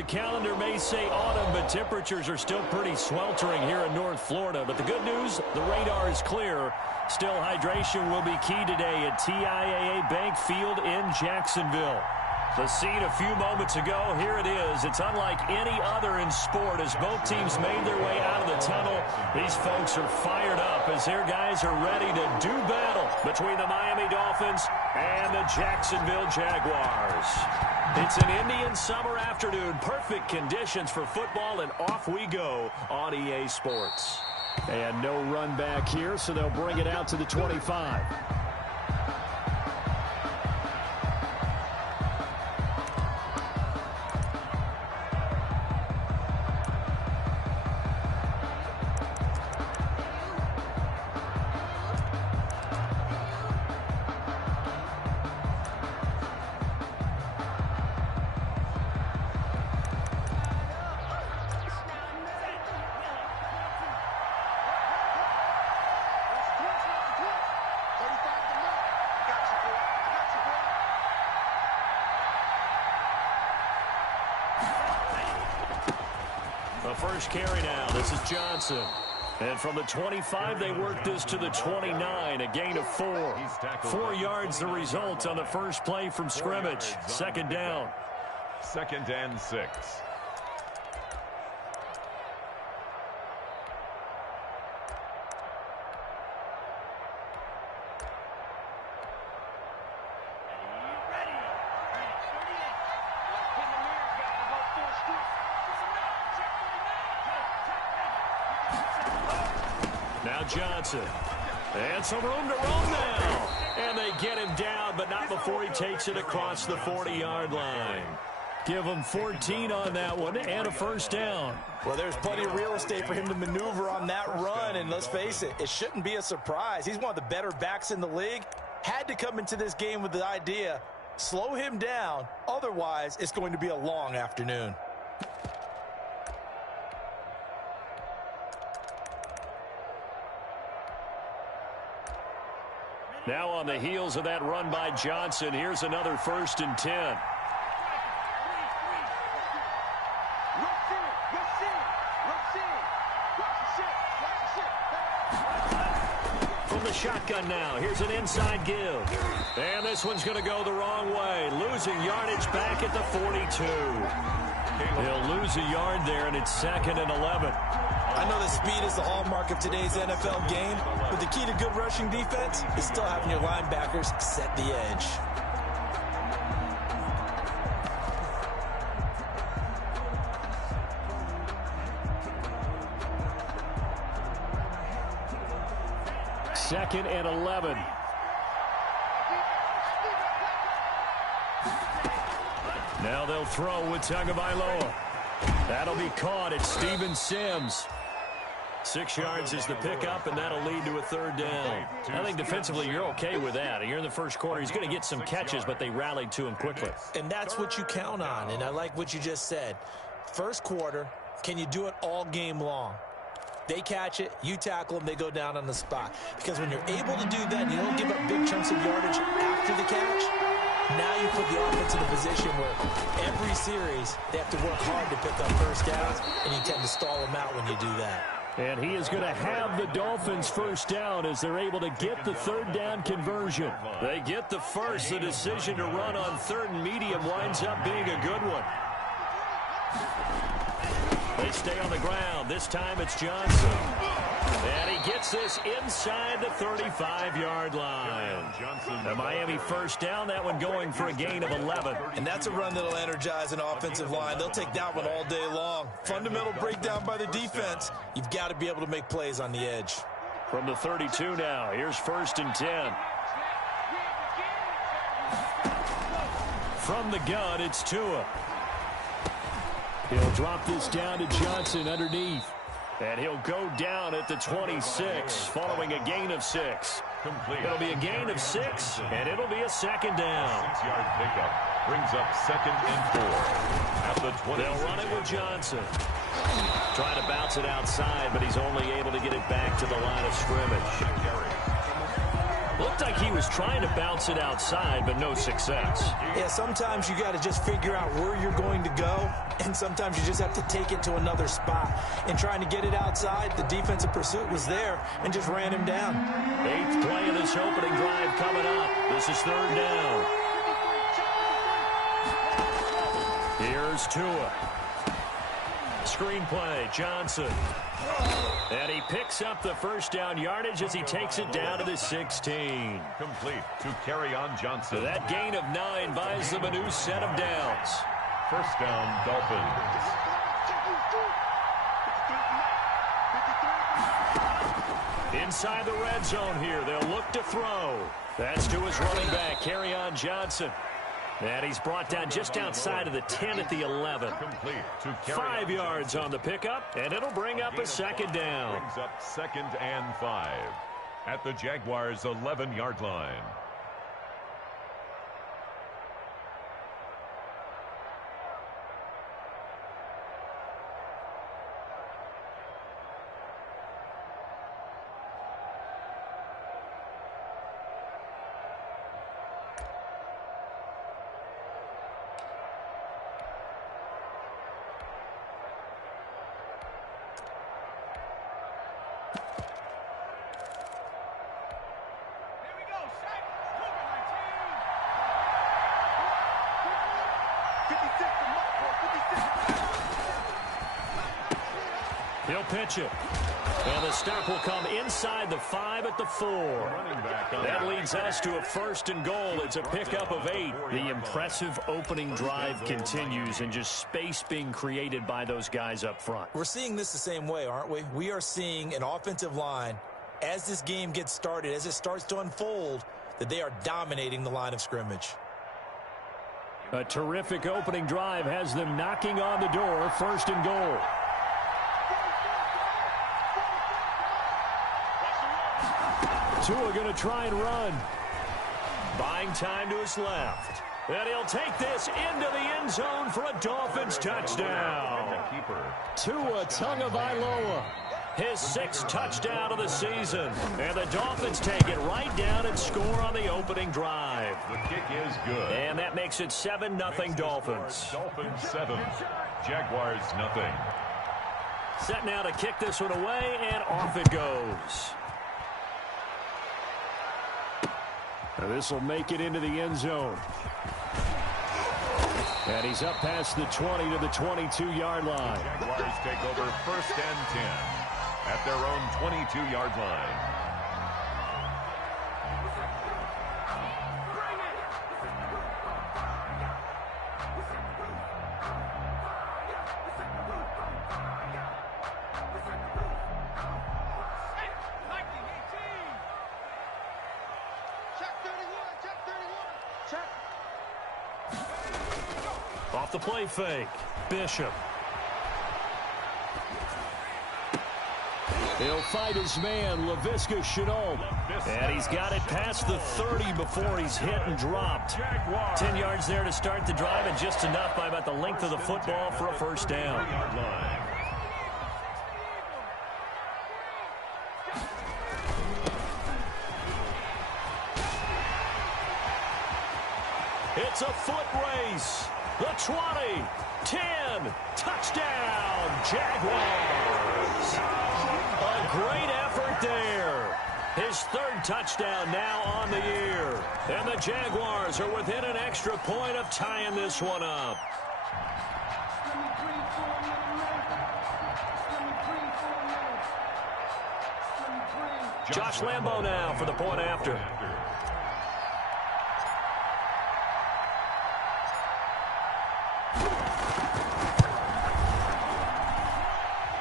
the calendar may say autumn, but temperatures are still pretty sweltering here in North Florida. But the good news, the radar is clear. Still, hydration will be key today at TIAA Bank Field in Jacksonville. The scene a few moments ago, here it is. It's unlike any other in sport as both teams made their way out of the tunnel. These folks are fired up as their guys are ready to do battle between the Miami Dolphins and the Jacksonville Jaguars. It's an Indian summer afternoon. Perfect conditions for football, and off we go on EA Sports. And no run back here, so they'll bring it out to the 25. The first carry now. This is Johnson. And from the 25, they work this to the 29, a gain of 4. 4 yards the result on the first play from scrimmage. Second down. 2nd and 6. Now Johnson. And some room to roam now. And they get him down, but not before he takes it across the 40-yard line. Give him 14 on that one and a first down. Well, there's plenty of real estate for him to maneuver on that run, and let's face it, it shouldn't be a surprise. He's one of the better backs in the league. Had to come into this game with the idea, slow him down, otherwise it's going to be a long afternoon. Now on the heels of that run by Johnson, here's another 1st and 10. From the shotgun now, here's an inside give. And this one's going to go the wrong way. Losing yardage back at the 42. He'll lose a yard there, and it's 2nd and 11. I know that speed is the hallmark of today's NFL game, but the key to good rushing defense is still having your linebackers set the edge. Second and 11. Now they'll throw with Tagovailoa. That'll be caught at Steven Sims. 6 yards is the pickup, and that'll lead to a 3rd down. I think defensively you're okay with that. Here in the first quarter, he's going to get some catches, but they rallied to him quickly. And that's what you count on, and I like what you just said. First quarter, can you do it all game long? They catch it, you tackle them, they go down on the spot. Because when you're able to do that and you don't give up big chunks of yardage after the catch, now you put the offense in a position where every series they have to work hard to pick up first downs, and you tend to stall them out when you do that. And he is going to have the Dolphins first down as they're able to get the 3rd down conversion. They get the first. The decision to run on 3rd and medium winds up being a good one. They stay on the ground. This time it's Johnson. And he gets this inside the 35-yard line. The Miami first down, that one going for a gain of 11. And that's a run that'll energize an offensive line. They'll take that one all day long. Fundamental breakdown by the defense. You've got to be able to make plays on the edge. From the 32 now, here's 1st and 10. From the gun, it's Tua. He'll drop this down to Johnson underneath. And he'll go down at the 26 following a gain of 6. It'll be a gain of 6, and it'll be a 2nd down. 6-yard pickup brings up 2nd and 4 at the 20. They'll run it with Johnson. Trying to bounce it outside, but he's only able to get it back to the line of scrimmage. Looked like he was trying to bounce it outside, but no success. Yeah, sometimes you got to just figure out where you're going to go, and sometimes you just have to take it to another spot. And trying to get it outside, the defensive pursuit was there and just ran him down. 8th play of this opening drive coming up. This is 3rd down. Here's Tua. Screen play, Johnson. And he picks up the first down yardage as he takes it down to the 16. Complete to Kerryon Johnson. So that gain of 9 buys them a new set of downs. First down, Dolphins. Inside the red zone here, they'll look to throw. That's to his running back, Kerryon Johnson. And he's brought down just outside of the 10 at the 11. 5 yards on the pickup, and it'll bring up a 2nd down. Brings up 2nd and 5 at the Jaguars' 11-yard line. He'll pitch it. And the stop will come inside the 5 at the 4. That leads us to a 1st and goal. It's a pickup of 8. The impressive opening drive continues, and just space being created by those guys up front. We're seeing this the same way, aren't we? We are seeing an offensive line, as this game gets started, as it starts to unfold, that they are dominating the line of scrimmage. A terrific opening drive has them knocking on the door. 1st and goal. Tua going to try and run. Buying time to his left. And he'll take this into the end zone for a Dolphins touchdown. Tua Tagovailoa. His 6th touchdown of the season. And the Dolphins take it right down and score on the opening drive. The kick is good. And that makes it 7-0 Dolphins. Dolphins 7, Jaguars nothing. Set now to kick this one away, and off it goes. This will make it into the end zone. And he's up past the 20 to the 22-yard line. Jaguars take over 1st and 10 at their own 22-yard line. Off the play fake. Bishop. He'll fight his man, Laviska Shenault. And he's got it past the 30 before he's hit and dropped. 10 yards there to start the drive, and just enough by about the length of the football for a 1st down. It's a foot race. The 20, 10, touchdown, Jaguars. A great effort there. His 3rd touchdown now on the year. And the Jaguars are within an extra point of tying this one up. Josh Lambo now for the point after.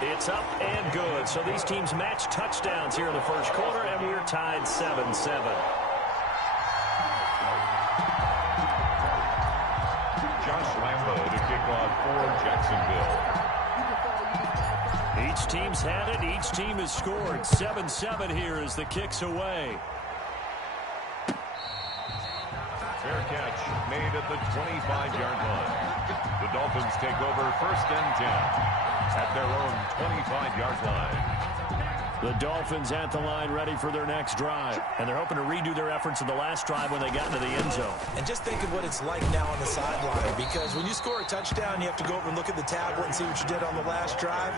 It's up and good. So these teams match touchdowns here in the 1st quarter, and we're tied 7-7. Josh Lambo to kick off for Jacksonville. Each team's had it. Each team has scored. 7-7 here as the kick's away. Fair catch made at the 25-yard line. The Dolphins take over 1st and 10 at their own 25-yard line. The Dolphins at the line ready for their next drive. And they're hoping to redo their efforts in the last drive when they got into the end zone. And just think of what it's like now on the sideline, because when you score a touchdown, you have to go over and look at the tablet and see what you did on the last drive.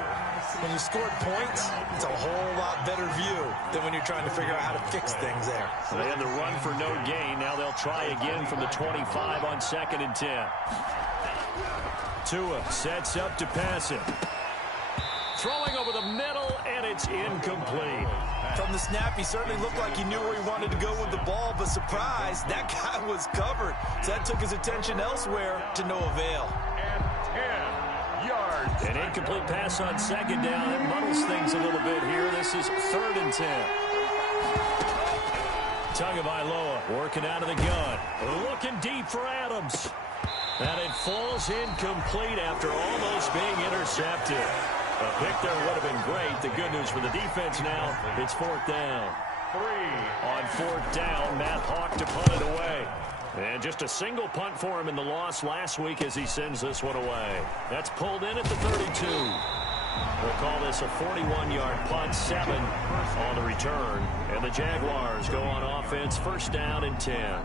When you scored points, it's a whole lot better view than when you're trying to figure out how to fix things there. So they had the run for no gain. Now they'll try again from the 25 on 2nd and 10. Tua sets up to pass it. Throwing over the middle, and it's incomplete. From the snap, he certainly looked like he knew where he wanted to go with the ball, but surprise, that guy was covered. So that took his attention elsewhere to no avail. And 10 yards. An incomplete pass on 2nd down. It muddles things a little bit here. This is 3rd and 10. Tagovailoa working out of the gun. Looking deep for Adams. And it falls incomplete after almost being intercepted. A pick there would have been great. The good news for the defense now, it's 4th down. 3. On 4th down, Matt Hawk to punt it away. And just a single punt for him in the loss last week as he sends this one away. That's pulled in at the 32. We'll call this a 41-yard punt, 7 on the return. And the Jaguars go on offense, 1st down and 10.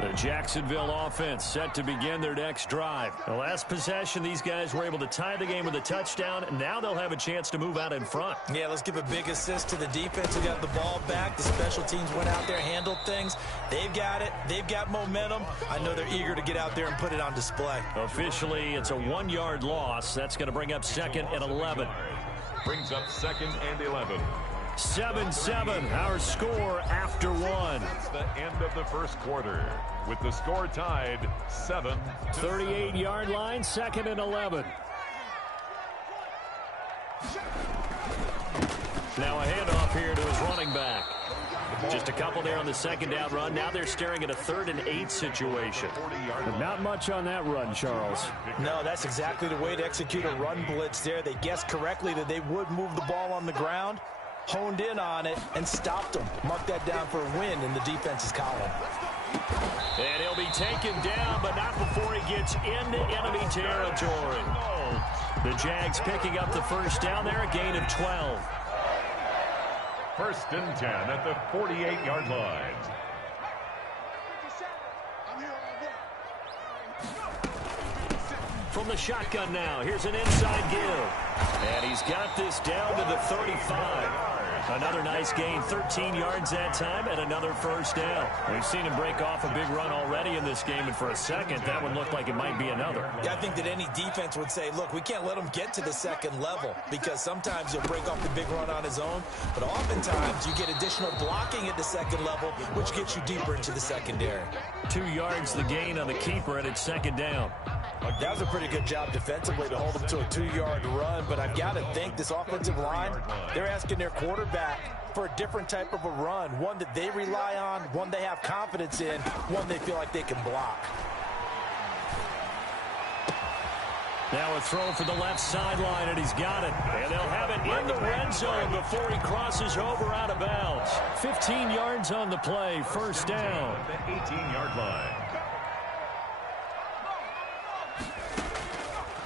The Jacksonville offense set to begin their next drive. The last possession, these guys were able to tie the game with a touchdown. Now they'll have a chance to move out in front. Yeah, let's give a big assist to the defense who got the ball back. The special teams went out there, handled things. They've got it. They've got momentum. I know they're eager to get out there and put it on display. Officially, it's a 1-yard loss. That's going to bring up 2nd and 11. Brings up 2nd and 11. 7-7, our score after 1. It's the end of the first quarter with the score tied 7. 38-yard line, 2nd and 11. Now a handoff here to his running back. Just a couple there on the 2nd down run. Now they're staring at a 3rd and 8 situation. But not much on that run, Charles. No, that's exactly the way to execute a run blitz there. They guessed correctly that they would move the ball on the ground, honed in on it, and stopped them. Mark that down for a win in the defense's column. And he'll be taken down, but not before he gets into enemy territory. The Jags picking up the 1st down there, a gain of 12. 1st and 10 at the 48-yard line. From the shotgun now, here's an inside give. And he's got this down to the 35. Another nice gain, 13 yards that time, and another 1st down. We've seen him break off a big run already in this game, and for a second, that one looked like it might be another. Yeah, I think that any defense would say, look, we can't let him get to the 2nd level, because sometimes he'll break off the big run on his own, but oftentimes you get additional blocking at the 2nd level, which gets you deeper into the secondary. 2 yards the gain on the keeper, and it's 2nd down. That was a pretty good job defensively to hold him to a 2-yard run, but I've got to think this offensive line, they're asking their quarterback for a different type of a run, one that they rely on, one they have confidence in, one they feel like they can block. Now a throw for the left sideline, and he's got it. And they'll have it in the red zone before he crosses over out of bounds. 15 yards on the play, 1st down. The 18-yard line.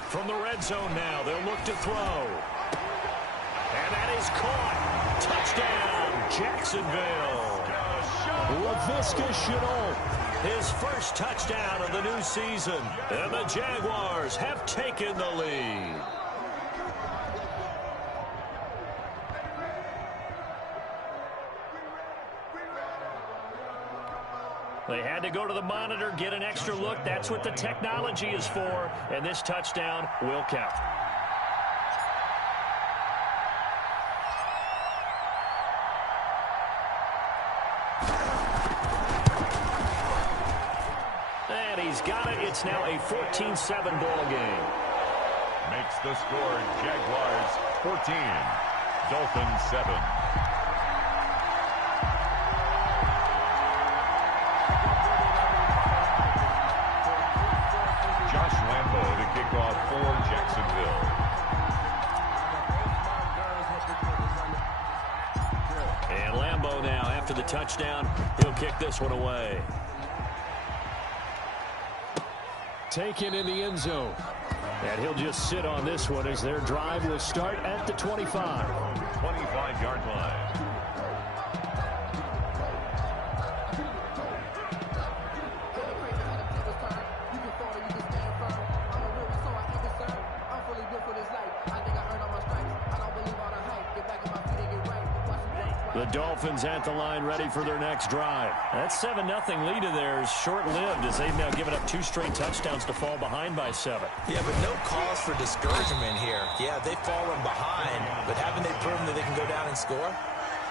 From the red zone now, they'll look to throw. And that is caught. Touchdown, Jacksonville. Laviska Shenault, his 1st touchdown of the new season. And the Jaguars have taken the lead. They had to go to the monitor, get an extra look. That's what the technology is for. And this touchdown will count. And he's got it. It's now a 14-7 ball game. Makes the score Jaguars 14, Dolphins 7. For Jacksonville. And Lambeau now, after the touchdown, he'll kick this one away. taken in the end zone. And he'll just sit on this one as their drive will start at the 25. 25-yard line. The Dolphins at the line ready for their next drive. That 7-0 lead of theirs short-lived as they've now given up 2 straight touchdowns to fall behind by 7. Yeah, but no cause for discouragement here. Yeah, they've fallen behind, but haven't they proven that they can go down and score?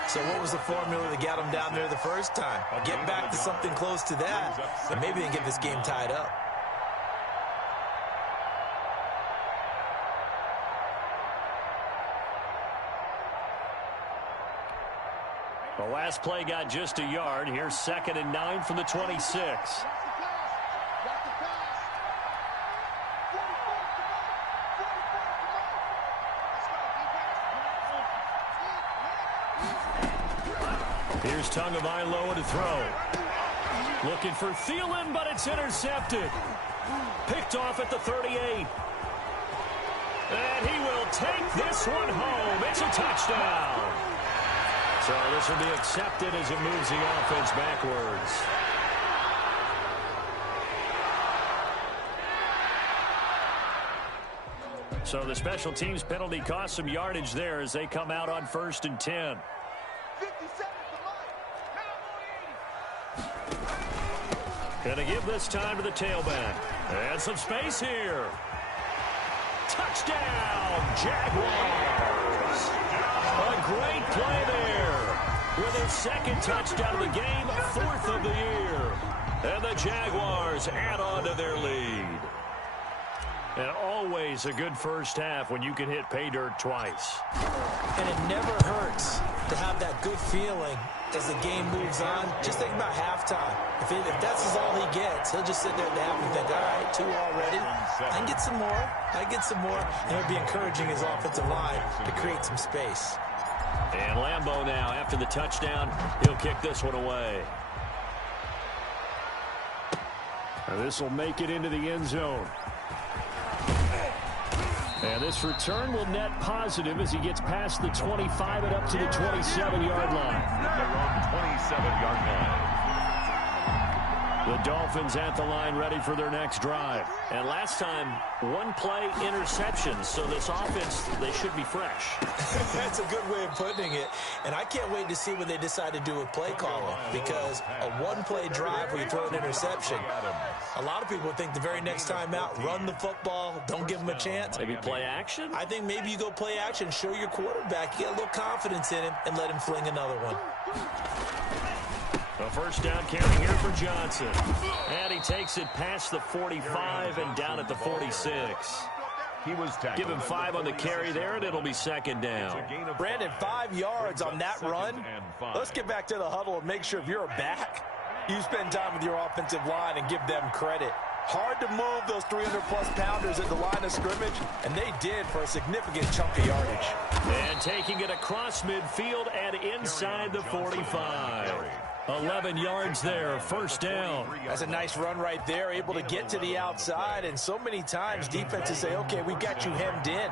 So what was the formula that got them down there the first time? Get back to something close to that, and maybe they can get this game tied up. The last play got just a yard. Here's 2nd and 9 from the 26. Here's Tagovailoa to throw. Looking for Thielen, but it's intercepted. Picked off at the 38. And he will take this one home. It's a touchdown. So this will be accepted as it moves the offense backwards. So the special teams penalty cost some yardage there as they come out on 1st and 10. Going to give this time to the tailback. And some space here. Touchdown, Jaguars. A great play there. With his 2nd touchdown of the game, 4th of the year. And the Jaguars add on to their lead. And always a good first half when you can hit pay dirt twice. And it never hurts to have that good feeling as the game moves on. Just think about halftime. If that's all he gets, he'll just sit there at the half and think, all right, 2 already. I can get some more. I can get some more. And he'll be encouraging his offensive line to create some space. And Lambeau now, after the touchdown, he'll kick this one away. And this will make it into the end zone. And this return will net positive as he gets past the 25 and up to the 27-yard line. They're on 27-yard line. The Dolphins at the line ready for their next drive. And last time, 1 play interceptions. So this offense, they should be fresh. That's a good way of putting it. And I can't wait to see what they decide to do with play calling. Because a 1-play drive where you throw an interception, a lot of people think the very next time out, run the football, don't give them a chance. Maybe play action? I think maybe you go play action, show your quarterback, you get a little confidence in him, and let him fling another one. A first down carry here for Johnson. And he takes it past the 45 and down at the 46. He was tackled. Give him 5 on the carry there, and it'll be 2nd down. Brandon, 5 yards on that run. Let's get back to the huddle and make sure if you're a back, you spend time with your offensive line and give them credit. Hard to move those 300-plus pounders at the line of scrimmage, and they did for a significant chunk of yardage. And taking it across midfield and inside the 45. 11 yards there, first down. That's a nice run right there, able to get to the outside, and so many times defenses say, okay, we've got you hemmed in.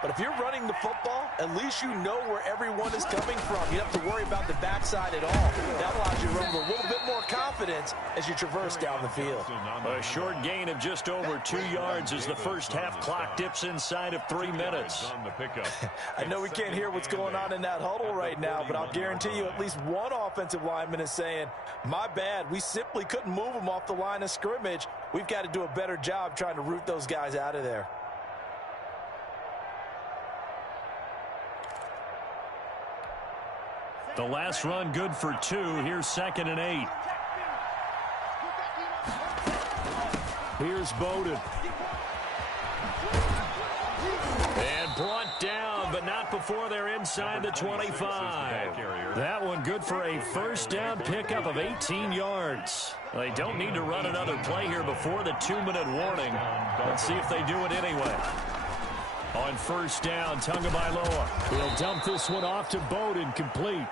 But if you're running the football, at least you know where everyone is coming from. You don't have to worry about the backside at all. That allows you to run with a little bit more confidence as you traverse down the field. A short gain of just over 2 yards as the first half clock dips inside of 3 minutes. I know we can't hear what's going on in that huddle right now, but I'll guarantee you at least one offensive lineman is saying, my bad, we simply couldn't move them off the line of scrimmage. We've got to do a better job trying to root those guys out of there. The last run good for 2. Here's 2nd and 8. Here's Bowden. And brought down, but not before they're inside the 25. That one good for a first down pickup of 18 yards. They don't need to run another play here before the 2-minute warning. Let's see if they do it anyway. On first down, Tagovailoa. He'll dump this one off to Bowden, complete.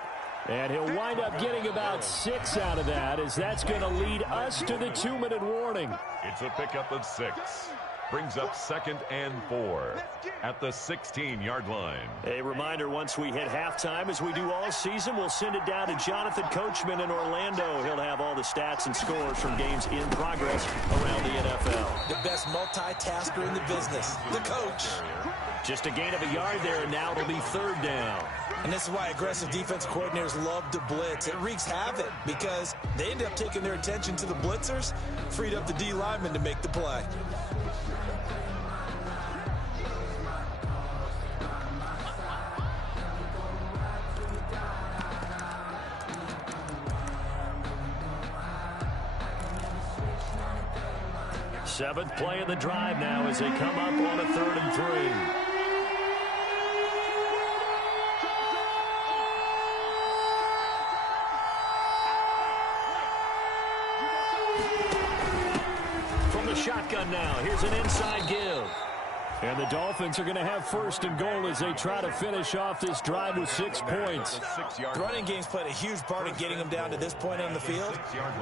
And he'll wind up getting about 6 out of that, as that's going to lead us to the 2-minute warning. It's a pickup of 6. Brings up 2nd and 4 at the 16-yard line. A reminder, once we hit halftime, as we do all season, we'll send it down to Jonathan Coachman in Orlando. He'll have all the stats and scores from games in progress around the NFL. The best multitasker in the business, the coach. Just a gain of a yard there, and now it'll be 3rd down. And this is why aggressive defense coordinators love to blitz. It wreaks havoc because they end up taking their attention to the blitzers, freed up the D lineman to make the play. Seventh play of the drive now as they come up on a 3rd and 3. Shotgun now. Here's an inside give. And the Dolphins are going to have 1st and goal as they try to finish off this drive with 6 points. The running game's played a huge part in getting them down to this point on the field.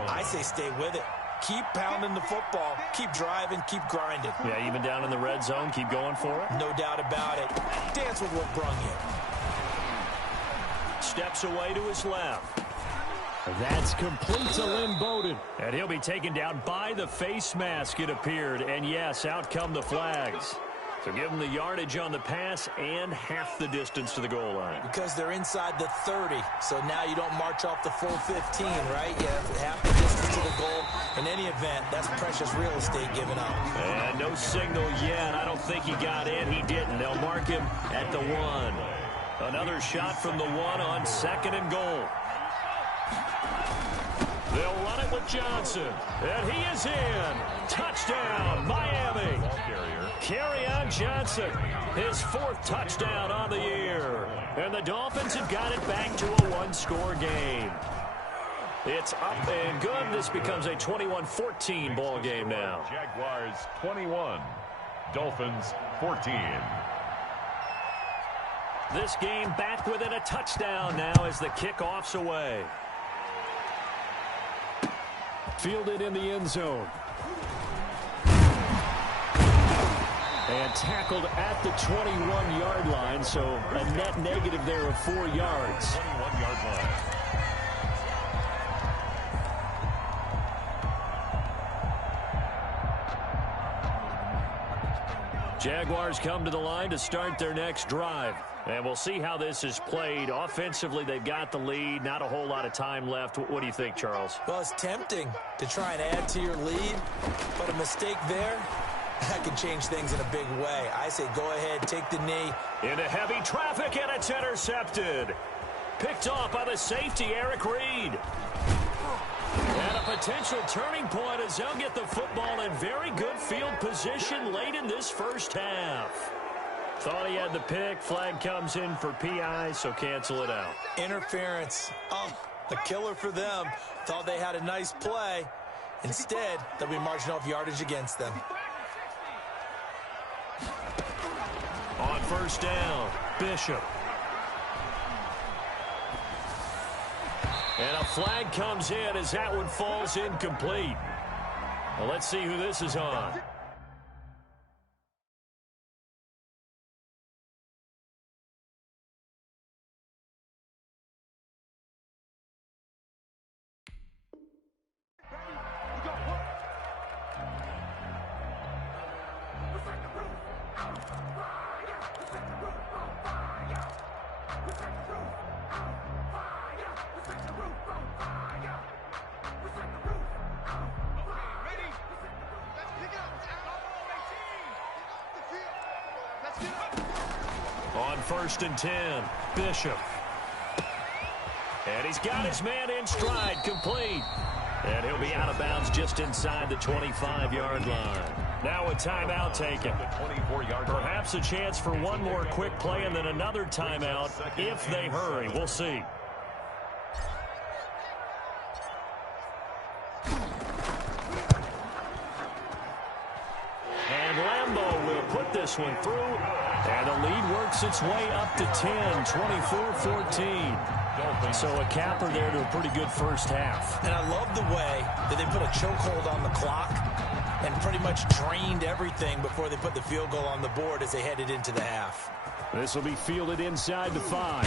I say stay with it. Keep pounding the football. Keep driving. Keep grinding. Yeah, even down in the red zone, keep going for it. No doubt about it. Dance with what brung you. Steps away to his left. That's complete to Lynn Bowden. And he'll be taken down by the face mask, it appeared. And, yes, out come the flags. So give them the yardage on the pass and half the distance to the goal line. Because they're inside the 30, so now you don't march off the full 15, right? You have half the distance to the goal. In any event, that's precious real estate given up. And no signal yet. I don't think he got in. He didn't. They'll mark him at the 1. Another shot from the 1 on 2nd and goal. They'll run it with Johnson. And he is in. Touchdown, Miami. Kerryon Johnson, his 4th touchdown on the year. And the Dolphins have got it back to a 1-score game. It's up and good. This becomes a 21-14 ball game now. Jaguars 21, Dolphins 14. This game back within a touchdown now as the kickoff's away. Fielded in the end zone. And tackled at the 21-yard line, so a net negative there of 4 yards. 21-yard line. Jaguars come to the line to start their next drive. And we'll see how this is played. Offensively, they've got the lead. Not a whole lot of time left. What do you think, Charles? Well, it's tempting to try and add to your lead, but a mistake there, that can change things in a big way. I say go ahead, take the knee. Into heavy traffic, and it's intercepted. Picked off by the safety, Eric Reed. And a potential turning point as they'll get the football in very good field position late in this first half. Thought he had the pick. Flag comes in for PI, so cancel it out. Interference. Oh, a killer for them. Thought they had a nice play. Instead, they'll be marching off yardage against them. On 1st down, Bishop. And a flag comes in as that one falls incomplete. Well, let's see who this is on. On 1st and 10, Bishop. And he's got his man in stride, complete. And he'll be out of bounds just inside the 25-yard line. Now a timeout taken. Perhaps a chance for one more quick play and then another timeout if they hurry. We'll see. And Lambeau will put this one through. And the lead works its way up to 10, 24-14. So a capper there to a pretty good first half. And I love the way that they put a chokehold on the clock and pretty much drained everything before they put the field goal on the board as they headed into the half. This will be fielded inside the 5.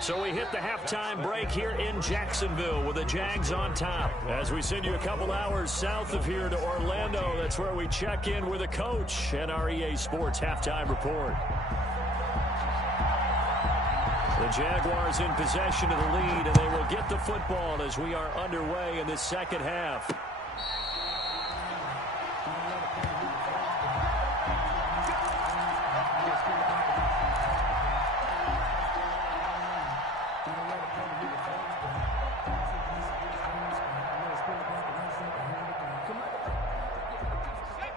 So we hit the halftime break here in Jacksonville with the Jags on top. As we send you a couple hours south of here to Orlando, that's where we check in with a coach and our EA Sports halftime report. The Jaguars in possession of the lead, and they will get the football as we are underway in this second half.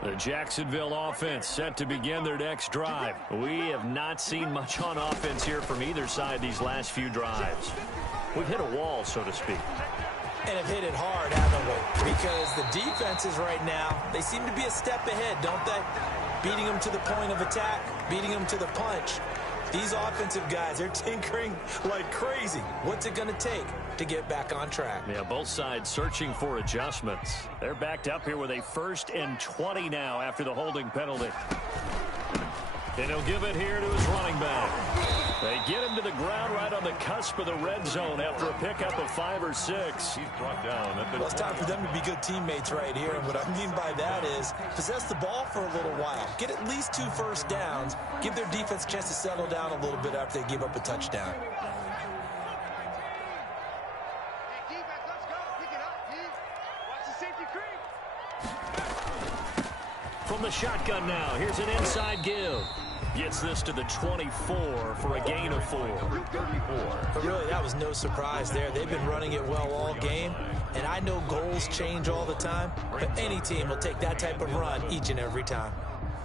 The Jacksonville offense set to begin their next drive. We have not seen much on offense here from either side these last few drives. We've hit a wall, so to speak. And have hit it hard, haven't we? Because the defenses right now, they seem to be a step ahead, don't they? Beating them to the point of attack, beating them to the punch. These offensive guys, they're tinkering like crazy. What's it going to take to get back on track? Yeah, both sides searching for adjustments. They're backed up here with a 1st and 20 now after the holding penalty. And he'll give it here to his running back. They get him to the ground right on the cusp of the red zone after a pickup of 5 or 6. He's brought down at the Well, it's time for them to be good teammates right here. And what I mean by that is possess the ball for a little while. Get at least 2 first downs. Give their defense a chance to settle down a little bit after they give up a touchdown. From the shotgun now, here's an inside give. Gets this to the 24 for a gain of 4. But really, that was no surprise there. They've been running it well all game. And I know goals change all the time, but any team will take that type of run each and every time.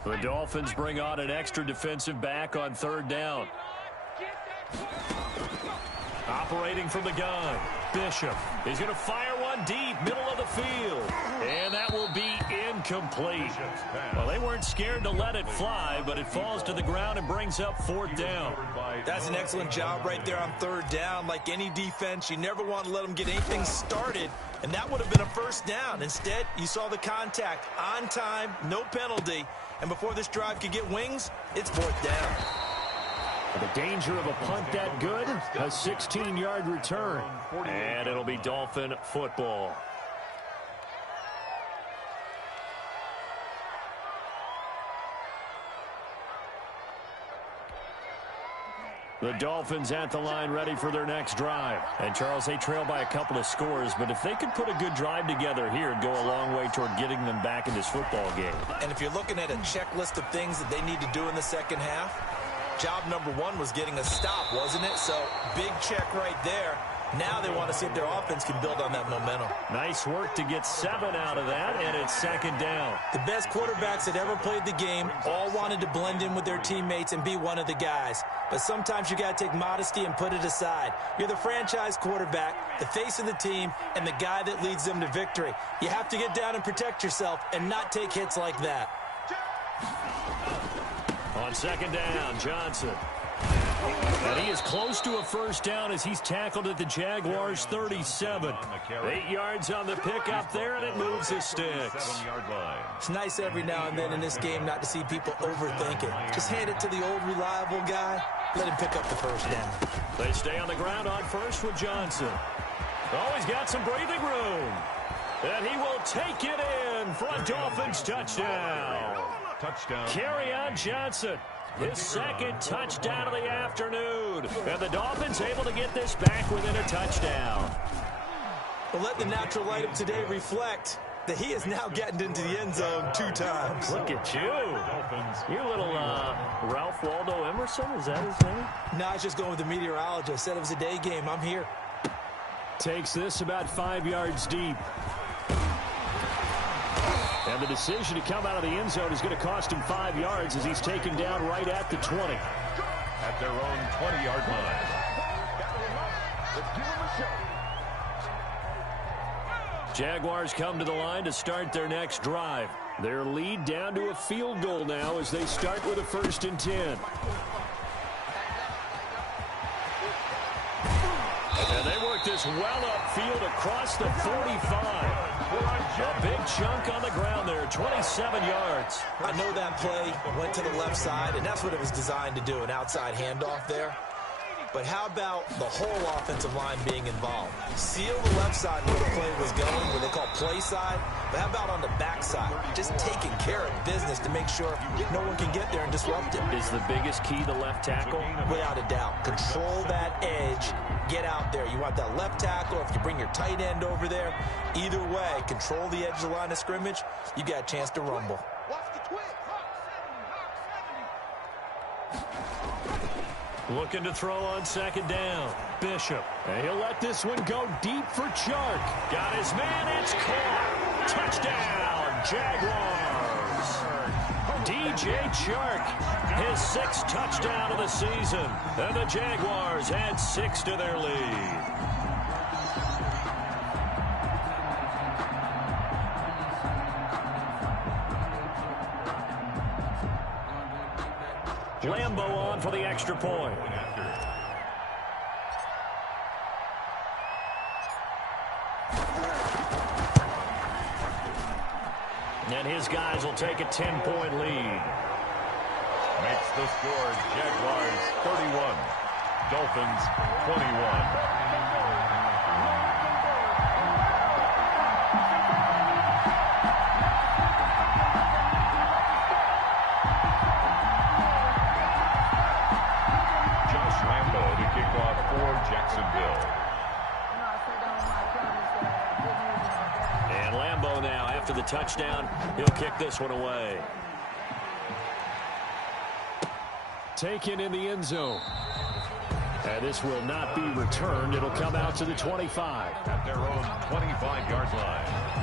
The Dolphins bring on an extra defensive back on 3rd down. Operating from the gun, Bishop. He's going to fire one deep, middle of the field. And that will be incomplete. Well, they weren't scared to let it fly, but it falls to the ground and brings up 4th down. That's an excellent job right there on 3rd down. Like any defense, you never want to let them get anything started, and that would have been a 1st down. Instead, you saw the contact on time, no penalty, and before this drive could get wings, it's 4th down. The danger of a punt that good, a 16-yard return. And it'll be Dolphin football. The Dolphins at the line ready for their next drive. And, Charles, they trail by a couple of scores, but if they could put a good drive together here, it'd go a long way toward getting them back in this football game. And if you're looking at a checklist of things that they need to do in the second half, job number 1 was getting a stop, wasn't it? So, big check right there. Now they want to see if their offense can build on that momentum. Nice work to get 7 out of that, and it's 2nd down. The best quarterbacks that ever played the game all wanted to blend in with their teammates and be one of the guys. But sometimes you got to take modesty and put it aside. You're the franchise quarterback, the face of the team, and the guy that leads them to victory. You have to get down and protect yourself and not take hits like that. On 2nd down, Johnson. And he is close to a 1st down as he's tackled at the Jaguars' 37. 8 yards on the pickup there, and it moves his sticks. It's nice every now and then in this game not to see people overthink it. Just hand it to the old reliable guy. Let him pick up the 1st down. They stay on the ground on 1st with Johnson. Oh, he's got some breathing room. And he will take it in for a Dolphins touchdown. Kerryon Johnson. His 2nd touchdown of the afternoon. And the Dolphins able to get this back within a touchdown. Well, let the natural light of today reflect that he is now getting into the end zone 2 times. Look at you. You little Ralph Waldo Emerson, is that his name? No, I was just going with the meteorologist. Said it was a day game. I'm here. Takes this about 5 yards deep. And the decision to come out of the end zone is going to cost him 5 yards as he's taken down right at the 20. At their own 20-yard line. Jaguars come to the line to start their next drive. Their lead down to a field goal now as they start with a 1st and 10. And they work this well upfield across the 45. A big chunk on the ground there, 27 yards. I know that play went to the left side, and that's what it was designed to do, an outside handoff there. But how about the whole offensive line being involved? Seal the left side where the play was going, where they call play side. But how about on the back side? Just taking care of business to make sure no one can get there and disrupt it. Is the biggest key the left tackle? Without a doubt. Control that edge. Get out there. You want that left tackle. If you bring your tight end over there, either way, control the edge of the line of scrimmage, you got a chance to rumble. Looking to throw on 2nd down. Bishop. And he'll let this one go deep for Chark. Got his man. It's caught. Touchdown, Jaguars. DJ Chark, his 6th touchdown of the season. And the Jaguars add 6 to their lead. Lambo on for the extra point. And his guys will take a 10-point lead. Makes the score Jaguars 31, Dolphins 21. Jacksonville. And Lambo now, after the touchdown, he'll kick this one away. Taken in the end zone. And this will not be returned. It'll come out to the 25. At their own 25-yard line.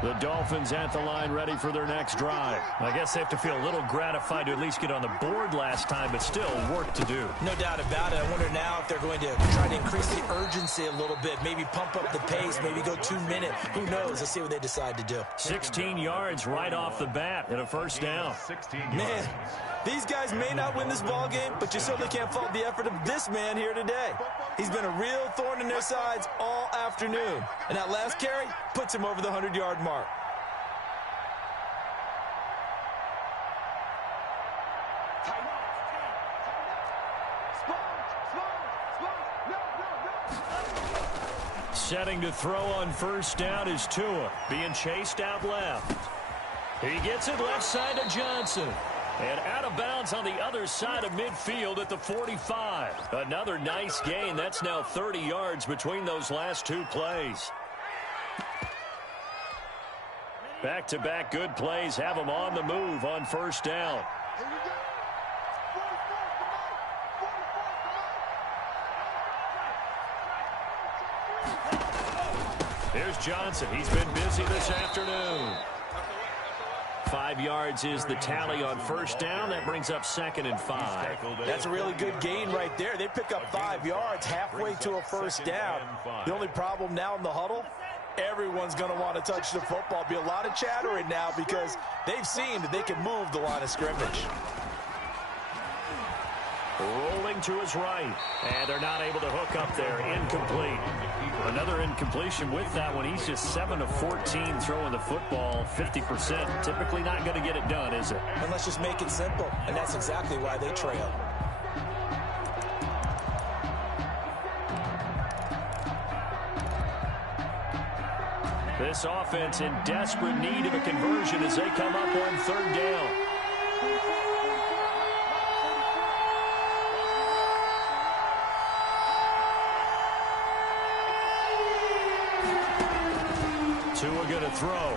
The Dolphins at the line ready for their next drive. I guess they have to feel a little gratified to at least get on the board last time, but still work to do. No doubt about it. I wonder now if they're going to try to increase the urgency a little bit, maybe pump up the pace, maybe go 2 minute. Who knows? Let's see what they decide to do. 16 yards right off the bat and a 1st down. Man, these guys may not win this ball game, but you certainly can't fault the effort of this man here today. He's been a real thorn in their sides all afternoon. And that last carry puts him over the 100-yard mark. Setting to throw on 1st down is Tua, being chased out left. He gets it left side to Johnson. And out of bounds on the other side of midfield at the 45. Another nice gain. That's now 30 yards between those last 2 plays. Back-to-back good plays have them on the move on 1st down. Here's Johnson. He's been busy this afternoon. 5 yards is the tally on 1st down. That brings up 2nd and 5. That's a really good gain right there. They pick up 5 yards halfway to a 1st down. The only problem now in the huddle, everyone's going to want to touch the football. Be a lot of chattering now because they've seen that they can move the line of scrimmage. Rolling to his right, and they're not able to hook up there. Incomplete. Another incompletion with that one. He's just 7 of 14 throwing the football, 50%. Typically not going to get it done, is it? And let's just make it simple, and that's exactly why they trail. This offense in desperate need of a conversion as they come up on 3rd down. Tua going to throw.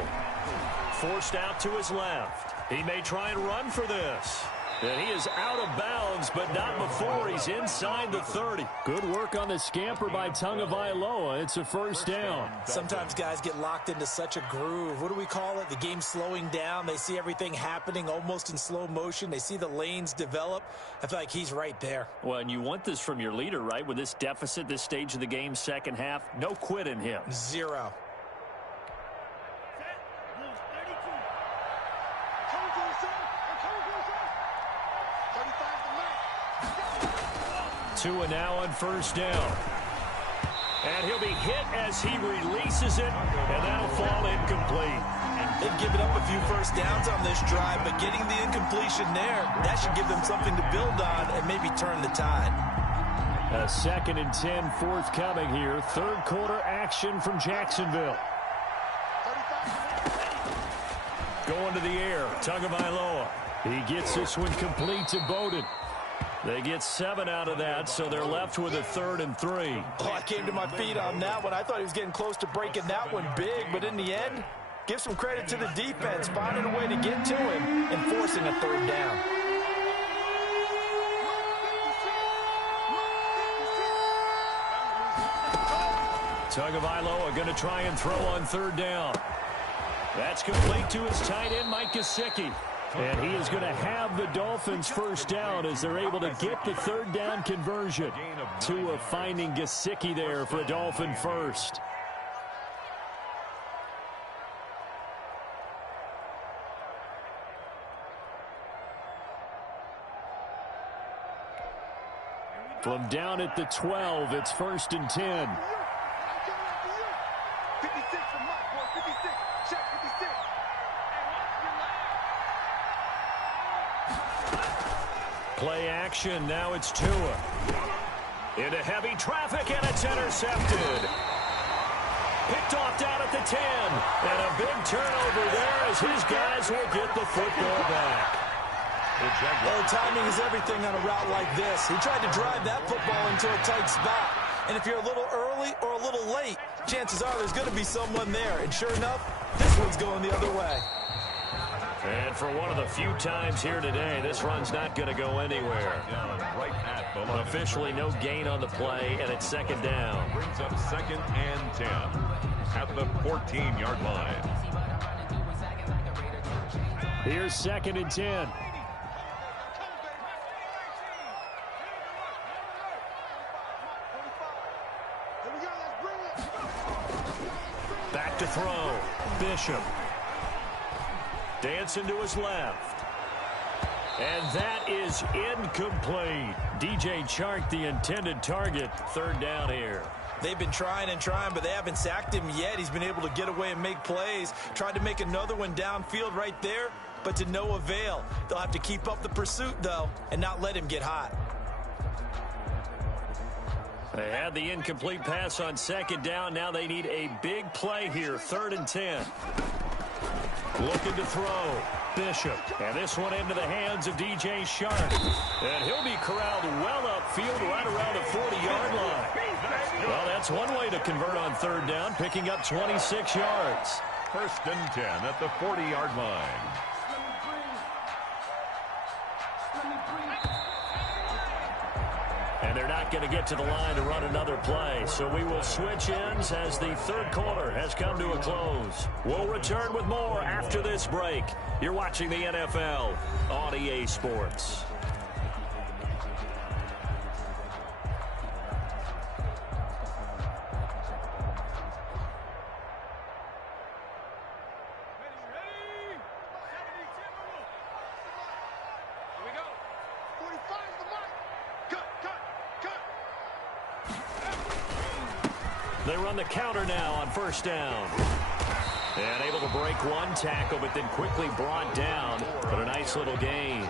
Forced out to his left. He may try and run for this. And he is out of bounds, but not before he's inside the 30. Good work on the scamper by Tagovailoa. It's a first down. Sometimes guys get locked into such a groove. What do we call it? The game slowing down. They see everything happening almost in slow motion. They see the lanes develop. I feel like he's right there. Well, and you want this from your leader, right? With this deficit, this stage of the game, second half, no quit in him. Zero. Tua now on first down. And he'll be hit as he releases it, and that'll fall incomplete. They've given up a few first downs on this drive, but getting the incompletion there, that should give them something to build on and maybe turn the tide. A 2nd and 10 forthcoming here. Third quarter action from Jacksonville. Going to the air, Tagovailoa. He gets this one complete to Bowden. They get 7 out of that, so they're left with a 3rd and 3. Oh, I came to my feet on that one. I thought he was getting close to breaking that one big, but in the end, give some credit to the defense, finding a way to get to him and forcing a 3rd down. Tagovailoa going to try and throw on 3rd down. That's complete to his tight end, Mike Gesicki. And he is going to have the Dolphins first down as they're able to get the 3rd down conversion. Tua finding Gesicki there for a Dolphin first. From down at the 12, it's 1st and 10. Play action, now it's Tua. Into heavy traffic, and it's intercepted. Picked off down at the 10. And a big turnover there as his guys will get the football back. Oh, timing is everything on a route like this. He tried to drive that football into a tight spot. And if you're a little early or a little late, chances are there's going to be someone there. And sure enough, this one's going the other way. And for one of the few times here today, this run's not going to go anywhere. Officially no gain on the play, and it's 2nd down. Brings up 2nd and 10 at the 14-yard line. Here's 2nd and 10. Back to throw. Bishop. Dancing to his left. And that is incomplete. DJ Chark, the intended target. 3rd down here. They've been trying and trying, but they haven't sacked him yet. He's been able to get away and make plays. Tried to make another one downfield right there, but to no avail. They'll have to keep up the pursuit, though, and not let him get hot. They had the incomplete pass on 2nd down. Now they need a big play here. 3rd and 10. Looking to throw. Bishop. And this one into the hands of DJ Chark. And he'll be corralled well upfield right around the 40-yard line. Well, that's one way to convert on 3rd down, picking up 26 yards. 1st and 10 at the 40-yard line. And they're not going to get to the line to run another play. So we will switch ends as the 3rd quarter has come to a close. We'll return with more after this break. You're watching the NFL on EA Sports. They run the counter now on 1st down. And able to break one tackle, but then quickly brought down. But a nice little gain.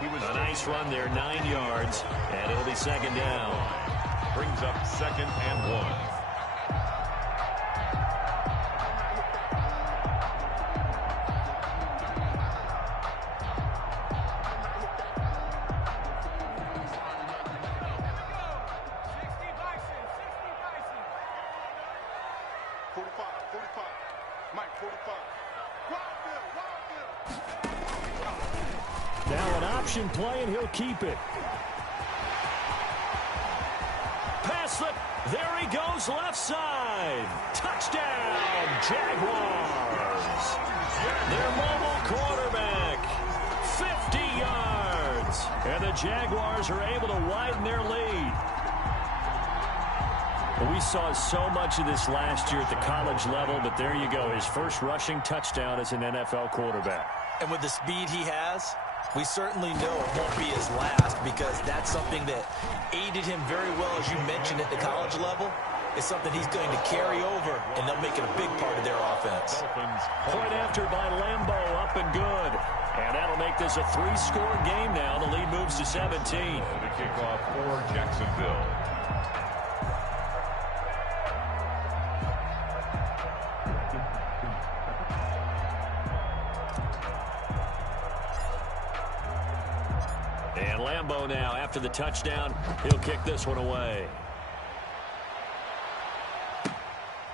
A nice run there, 9 yards. And it'll be 2nd down. Brings up 2nd and 1. Now an option play, and he'll keep it. There he goes, left side. Touchdown, Jaguars. Their mobile quarterback, 50 yards. And the Jaguars are able to widen their lead. Well, we saw so much of this last year at the college level, but there you go, his first rushing touchdown as an NFL quarterback. And with the speed he has, we certainly know it won't be his last, because that's something that aided him very well, as you mentioned, at the college level. It's something he's going to carry over, and they'll make it a big part of their offense. Point after by Lambo, up and good. And that'll make this a 3-score game now. The lead moves to 17. The kickoff for Jacksonville. And Lambo now, after the touchdown, he'll kick this one away.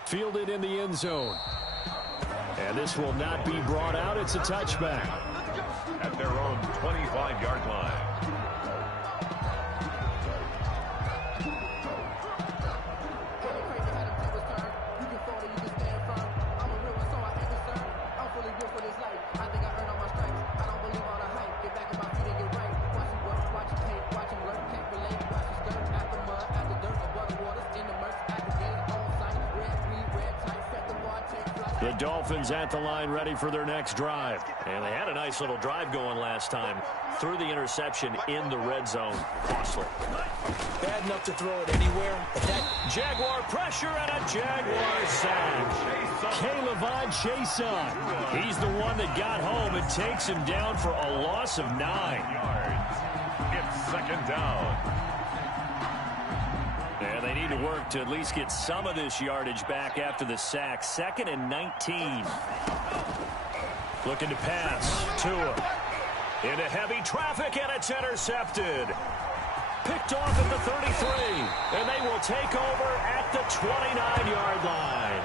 Fielded in the end zone. And this will not be brought out. It's a touchback. At their own 25-yard line. The Dolphins at the line, ready for their next drive. And they had a nice little drive going last time. Threw the interception in the red zone. Costly. Bad enough to throw it anywhere, but that Jaguar pressure and a Jaguar sack. K'Lavon Chaisson. He's the one that got home and takes him down for a loss of 9 yards. It's second down. And they need to work to at least get some of this yardage back after the sack. 2nd and 19. Looking to pass. Tua. Into heavy traffic, and it's intercepted. Picked off at the 33. And they will take over at the 29-yard line.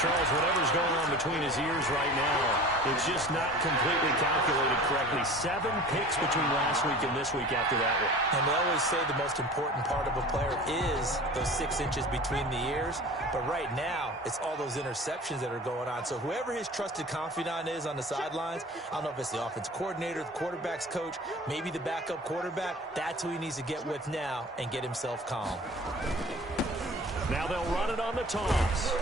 Charles, whatever's going on between his ears right now, it's just not completely calculated correctly. 7 picks between last week and this week after that one. And they always say the most important part of a player is those 6 inches between the ears. But right now, it's all those interceptions that are going on. So whoever his trusted confidant is on the sidelines, I don't know if it's the offense coordinator, the quarterback's coach, maybe the backup quarterback, that's who he needs to get with now and get himself calm. Now they'll run it on the toss.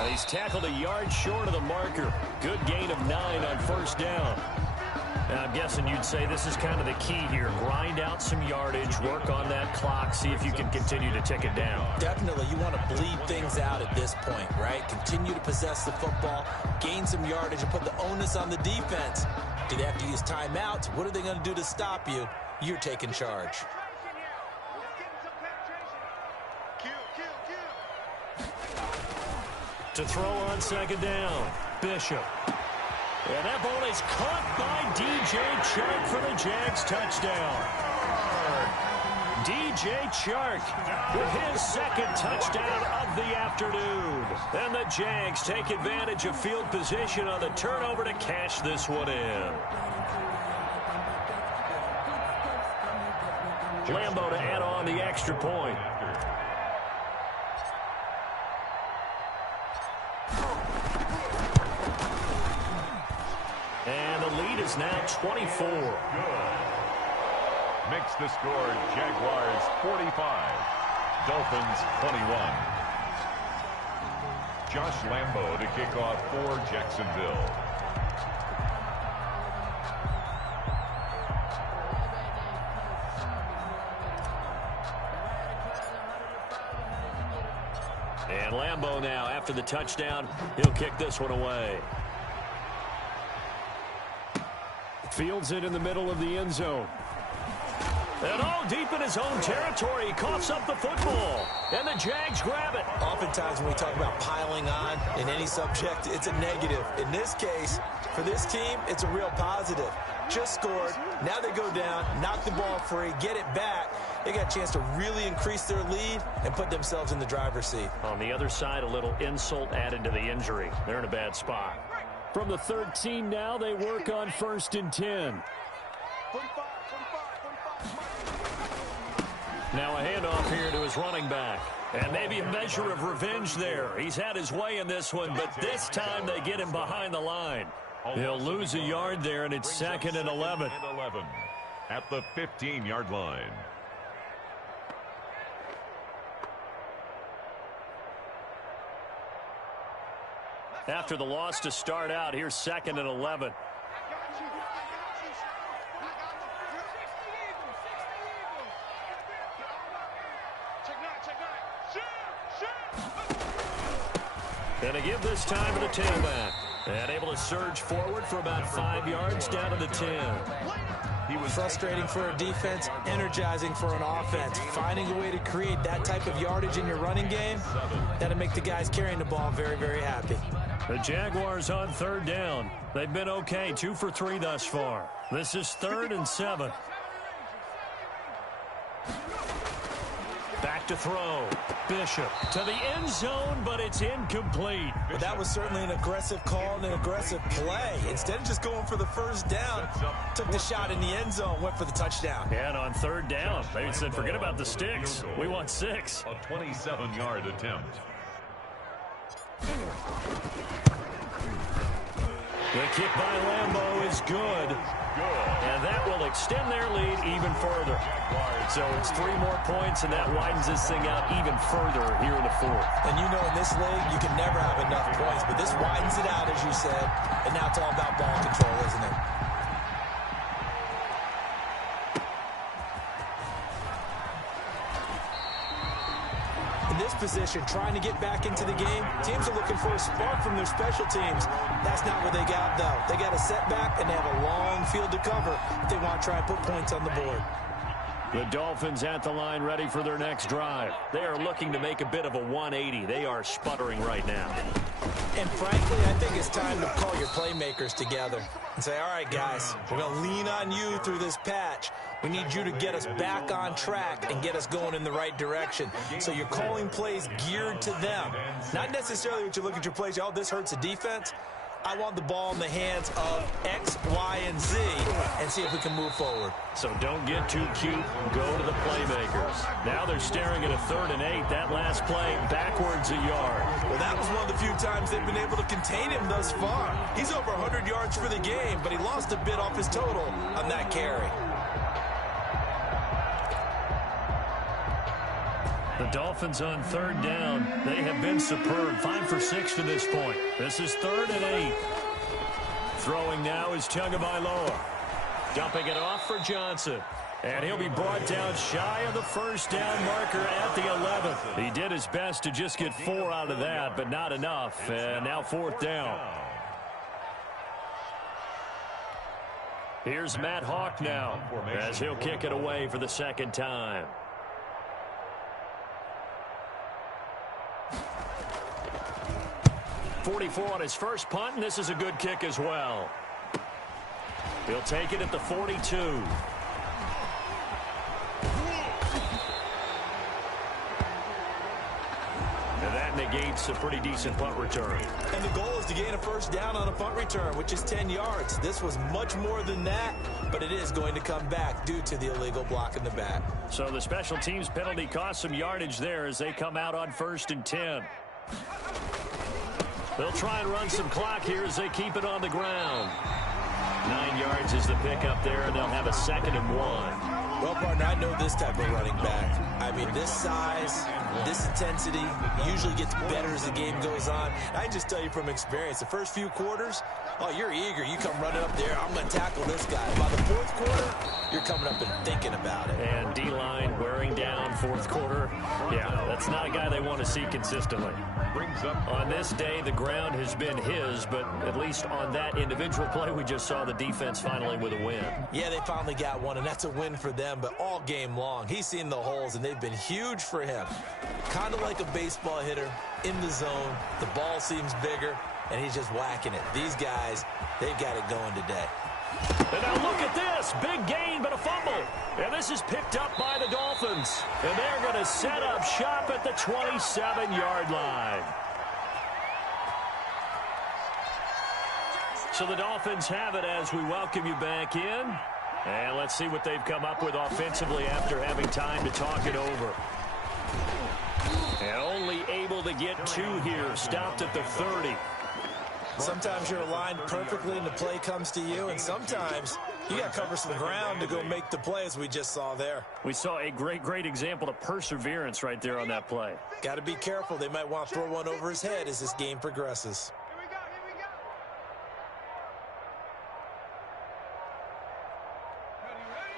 And he's tackled a yard short of the marker. Good gain of 9 on first down. Now, I'm guessing you'd say this is kind of the key here. Grind out some yardage, work on that clock, see if you can continue to tick it down. Definitely. You want to bleed things out at this point, right? Continue to possess the football, gain some yardage, and put the onus on the defense. Do they have to use timeouts? What are they going to do to stop you? You're taking charge. To throw on second down, Bishop. And that ball is caught by DJ Chark for the Jags touchdown. DJ Chark with his 2nd touchdown of the afternoon. And the Jags take advantage of field position on the turnover to cash this one in. Lambo to add on the extra point. And the lead is now 24. Good. Makes the score Jaguars 45, Dolphins 21. Josh Lambo to kick off for Jacksonville. And Lambo now, after the touchdown, he'll kick this one away. Fields it in the middle of the end zone. And all deep in his own territory, he coughs up the football. And the Jags grab it. Oftentimes when we talk about piling on in any subject, it's a negative. In this case, for this team, it's a real positive. Just scored. Now they go down, knock the ball free, get it back. They got a chance to really increase their lead and put themselves in the driver's seat. On the other side, a little insult added to the injury. They're in a bad spot. From the 13 now, they work on 1st and 10. Now a handoff here to his running back. And maybe a measure of revenge there. He's had his way in this one, but this time they get him behind the line. He'll lose a yard there, and it's 2nd and 11. At the 15-yard line. After the loss to start out, here's 2nd and 11. And a give this time to the tailback. And able to surge forward for about 5 yards down to the 10. He was frustrating for a defense, energizing for an offense. Finding a way to create that type of yardage in your running game, that'll make the guys carrying the ball very, very happy. The Jaguars on 3rd down. They've been okay, 2 for 3 thus far. This is 3rd and 7. Back to throw. Bishop to the end zone, but it's incomplete. Well, that was certainly an aggressive call and an aggressive play. Instead of just going for the first down, took the shot in the end zone, went for the touchdown. And on 3rd down, they said, forget about the sticks. We want 6. A 27-yard attempt. The kick by Lambeau is good. And that will extend their lead even further. So it's 3 more points, and that widens this thing out even further here in the 4th. And you know in this league, you can never have enough points. But this widens it out, as you said. And now it's all about ball control, isn't it? In this position, trying to get back into the game, teams are looking for a spark from their special teams. That's not what they got, though. They got a setback, and they have a long field to cover if they want to try and put points on the board. The Dolphins at the line ready for their next drive. They are looking to make a bit of a 180. They are sputtering right now. And frankly, I think it's time to call your playmakers together and say, all right, guys, we're going to lean on you through this patch. We need you to get us back on track and get us going in the right direction. So you're calling plays geared to them. Not necessarily what you look at your plays, oh, this hurts the defense. I want the ball in the hands of X, Y, and Z and see if we can move forward. So don't get too cute. Go to the playmakers. Now they're staring at a 3rd and 8. That last play backwards a yard. Well, that was one of the few times they've been able to contain him thus far. He's over 100 yards for the game, but he lost a bit off his total on that carry. The Dolphins on 3rd down. They have been superb. 5 for 6 to this point. This is 3rd and 8. Throwing now is Tagovailoa. Dumping it off for Johnson. And he'll be brought down shy of the first down marker at the 11th. He did his best to just get 4 out of that, but not enough. And now 4th down. Here's Matt Hawk now as he'll kick it away for the 2nd time. .44 on his first punt, and this is a good kick as well. He'll take it at the 42. And that negates a pretty decent punt return. And the goal is to gain a first down on a punt return, which is 10 yards. This was much more than that, but it is going to come back due to the illegal block in the back. So the special teams penalty cost some yardage there as they come out on 1st and 10. They'll try and run some clock here as they keep it on the ground. 9 yards is the pickup there, and they'll have a 2nd and 1. Well, partner, I know this type of running back. I mean, this size, this intensity usually gets better as the game goes on. I can just tell you from experience, the first few quarters, oh, you're eager. You come running up there, I'm going to tackle this guy. By the 4th quarter, you're coming up and thinking about it. And D-line wearing down 4th quarter. Yeah, that's not a guy they want to see consistently. On this day, the ground has been his, but at least on that individual play, we just saw the defense finally with a win. Yeah, they finally got one, and that's a win for them, but all game long, he's seen the holes, and they've been huge for him. Kind of like a baseball hitter in the zone. The ball seems bigger, and he's just whacking it. These guys, they've got it going today. And now look at this. Big gain, but a fumble. And this is picked up by the Dolphins. And they're going to set up shop at the 27-yard line. So the Dolphins have it as we welcome you back in. And let's see what they've come up with offensively after having time to talk it over. And only able to get 2 here. Stopped at the 30. Sometimes you're aligned perfectly and the play comes to you, and sometimes you got to cover some ground to go make the play, as we just saw there. We saw a great example of perseverance right there on that play. Got to be careful. They might want to throw one over his head as this game progresses.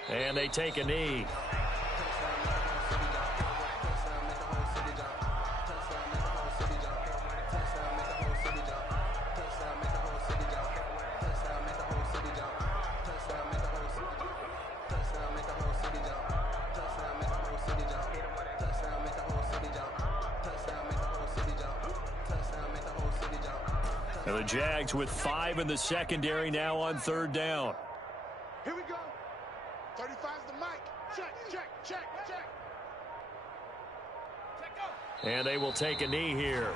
And they take a knee. And the Jags with 5 in the secondary now on 3rd down. Here we go. 35's the mic. Check. And they will take a knee here.